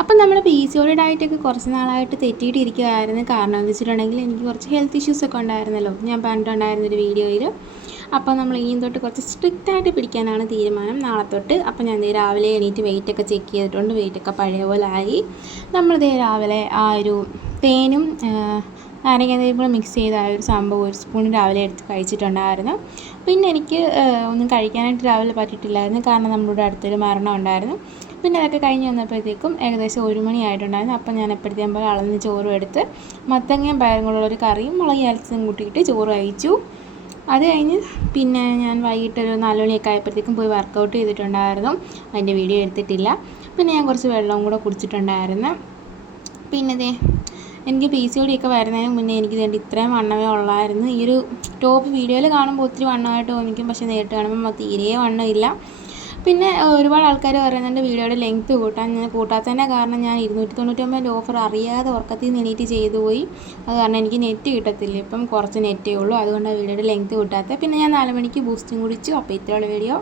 അപ്പം നമ്മൾ P C O ഡയറ്റൊക്കെ കുറച്ച് നാളായിട്ട് തെറ്റിയിട്ടിരിക്കുകയായിരുന്നു. കാരണം എന്ന് വെച്ചിട്ടുണ്ടെങ്കിൽ എനിക്ക് കുറച്ച് ഹെൽത്ത് ഇഷ്യൂസൊക്കെ ഉണ്ടായിരുന്നല്ലോ. ഞാൻ പറഞ്ഞിട്ടുണ്ടായിരുന്നൊരു വീഡിയോയിൽ അപ്പോൾ നമ്മൾ ഇനി തൊട്ട് കുറച്ച് സ്ട്രിക്റ്റ് ആയിട്ട് പിടിക്കാനാണ് തീരുമാനം. നാളെ തൊട്ട് അപ്പോൾ ഞാൻ രാവിലെ എണീറ്റ് വെയിറ്റൊക്കെ ചെക്ക് ചെയ്തിട്ടുണ്ട്. വെയിറ്റൊക്കെ പഴയ പോലെ ആയി. നമ്മളിതേ രാവിലെ ആ ഒരു തേനും നാരങ്ങയും കൂടെ മിക്സ് ചെയ്ത ആ ഒരു സംഭവം ഒരു സ്പൂൺ രാവിലെ എടുത്ത് കഴിച്ചിട്ടുണ്ടായിരുന്നു. പിന്നെ എനിക്ക് ഒന്നും കഴിക്കാനായിട്ട് രാവിലെ പറ്റിയിട്ടില്ലായിരുന്നു. കാരണം നമ്മുടെ അടുത്തൊരു മരണം ഉണ്ടായിരുന്നു. പിന്നെ അതൊക്കെ കഴിഞ്ഞ് വന്നപ്പോഴത്തേക്കും ഏകദേശം ഒരു മണി ആയിട്ടുണ്ടായിരുന്നു. അപ്പം ഞാൻ എപ്പോഴത്തേക്കും പോലെ അളന്ന് ചോറും എടുത്ത് മത്തങ്ങയും പയറും കൊണ്ടുള്ളൊരു ഒരു കറിയും മുളക് അരച്ചും കൂട്ടിയിട്ട് ചോറ് കഴിച്ചു. അത് കഴിഞ്ഞ് പിന്നെ ഞാൻ വൈകിട്ടൊരു നാല് മണിയൊക്കെ ആയപ്പോഴത്തേക്കും പോയി വർക്കൗട്ട് ചെയ്തിട്ടുണ്ടായിരുന്നു. അതിന്റെ വീഡിയോ എടുത്തിട്ടില്ല. പിന്നെ ഞാൻ കുറച്ച് വെള്ളവും കൂടെ കുടിച്ചിട്ടുണ്ടായിരുന്നു. പിന്നെ എനിക്ക് പി സി ഒ ഡി ഒക്കെ വരുന്നതിന് മുന്നേ എനിക്ക് വേണ്ടി ഇത്രയും വണ്ണമേ ഉള്ളായിരുന്നു. ഈ ഒരു ടോപ്പ് വീഡിയോയിൽ കാണുമ്പോൾ ഒത്തിരി വണ്ണമായിട്ട് തോന്നിക്കും. പക്ഷേ നേരിട്ട് കാണുമ്പോൾ തീരെ വണ്ണമില്ല. പിന്നെ ഒരുപാട് ആൾക്കാർ പറയുന്നുണ്ട് വീഡിയോയുടെ ലെങ്ത്ത് കൂട്ടാൻ. ഞാൻ കൂട്ടാത്തതിന്റെ കാരണം ഞാൻ ഇരുന്നൂറ്റി തൊണ്ണൂറ്റൊമ്പതിന്റെ ഓഫർ അറിയാതെ ഉറക്കത്തിൽ നിന്ന് എണീറ്റ് ചെയ്തു പോയി. അത് കാരണം എനിക്ക് നെറ്റ് കിട്ടത്തില്ല. ഇപ്പം കുറച്ച് നെറ്റേ ഉള്ളൂ. അതുകൊണ്ടാണ് വീഡിയോയുടെ ലെങ്ത്ത് കൂട്ടാത്തത്. പിന്നെ ഞാൻ നാല് മണിക്ക് ബൂസ്റ്റും കുടിച്ചു. അപ്പോൾ ഇത്രയുള്ള വീഡിയോ